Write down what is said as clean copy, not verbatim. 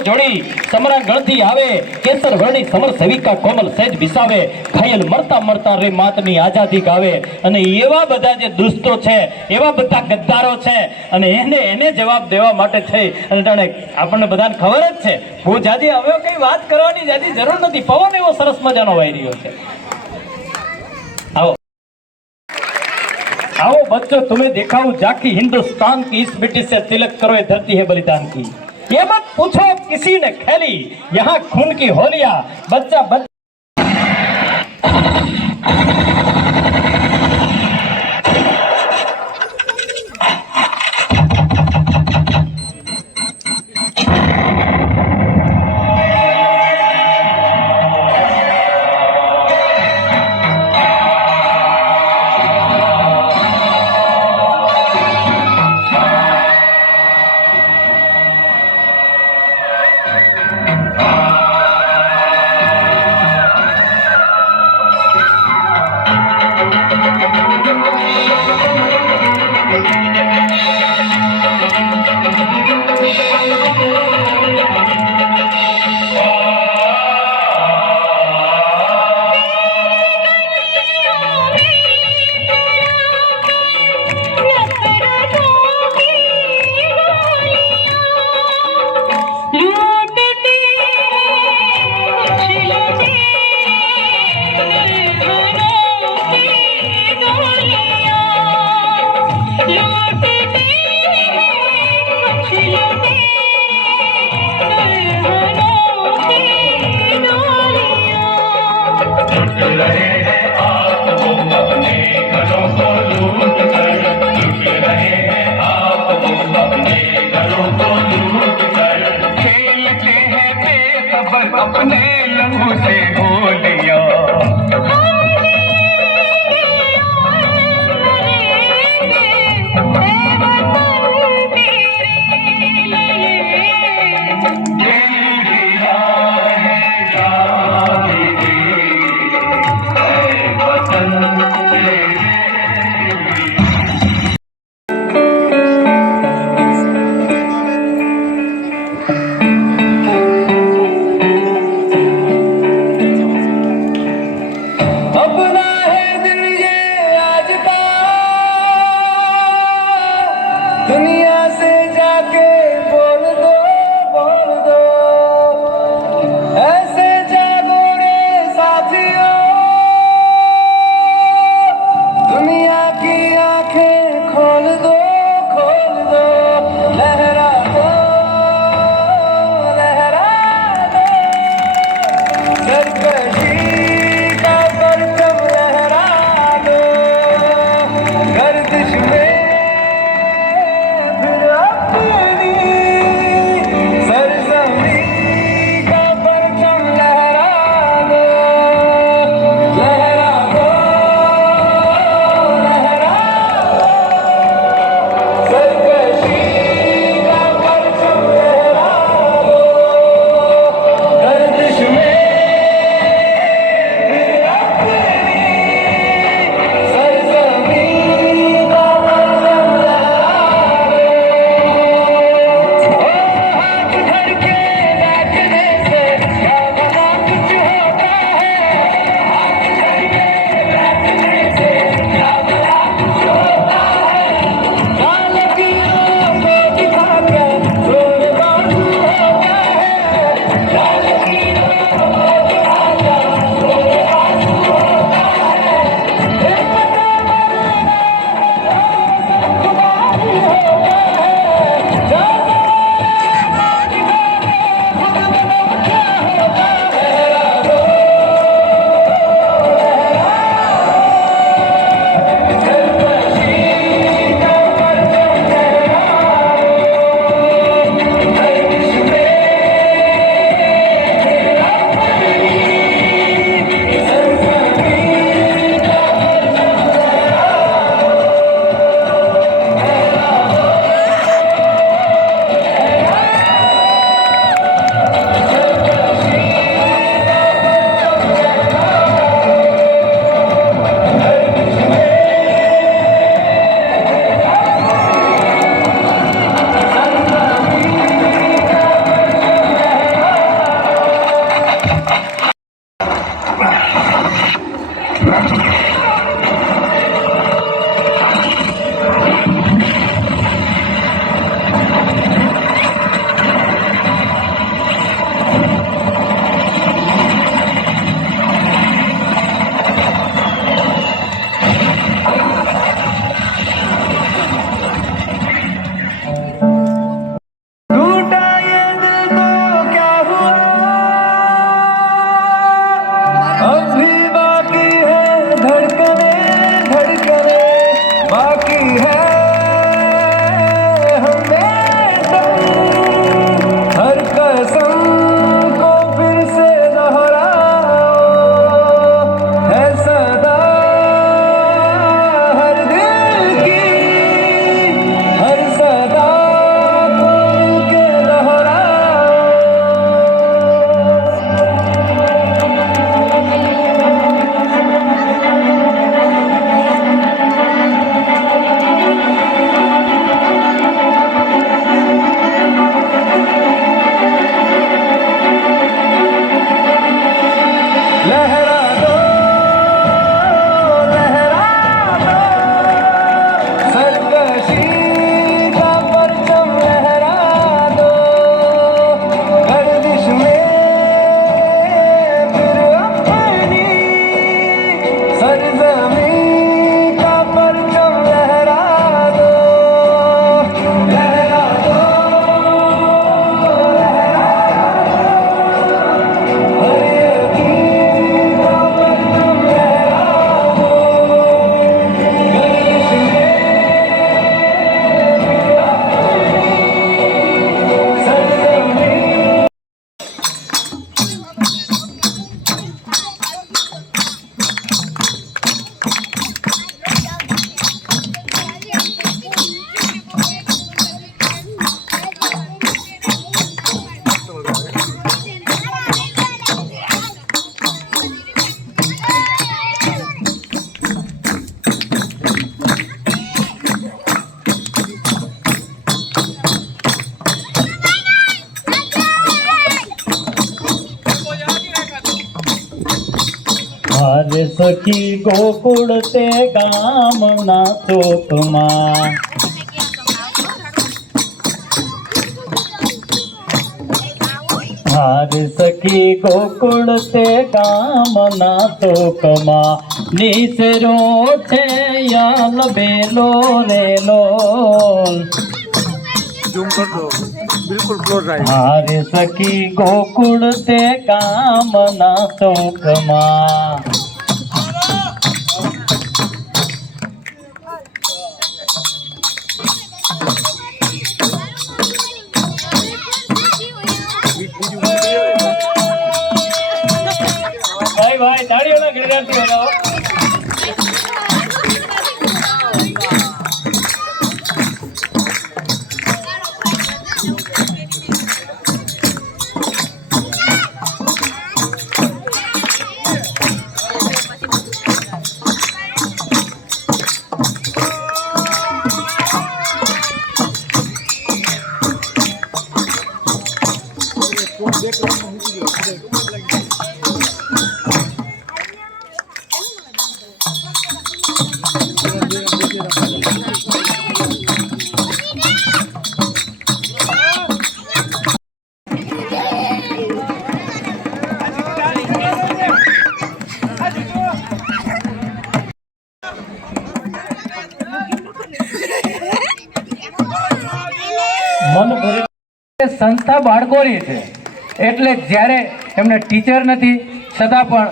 જોડી સમરા ગણતી આવે કેસર વર્ણી સમર સેવિકા કોમલ સહેજ વિસાવે ઘાયલ મરતા મરતા રે માતની આઝાદી ગાવે અને એવા બધા જે દુષ્ટો છે એવા બધા ગદ્દારો છે અને એને જવાબ દેવા માટે થઈ અને જાણે આપણને બધાને ખબર જ છે હું જાજી હવે કઈ વાત કરવાની જાજી જરૂર નથી પવન એવો સરસ મજાનો વાઈ રહ્યો છે आओ आओ बच्चों तुम्हें देखा हूं जाकी हिंदुस्तान की इस मिट्टी से तिलक करो ये धरती है बलिदान की ये मत पूछो किसी ने खेली यहाँ खून की होलियां बच्चा अपने लहू से हो लिया હારે સખી ગોકુળ તે ગામના ચોકમાં હારે સખી ગોકુળ તે ગામના ચોકમાં નીસરો છે યાલ બેલો રેલો હારે સખી ગોકુળ તે ગામના ચોકમાં ભાઈ ભાઈ તાળીઓના ગણગારથી બોલાવો. સંસ્થા બાળકોની છે એટલે જ્યારે એમને ટીચર નથી છતાં પણ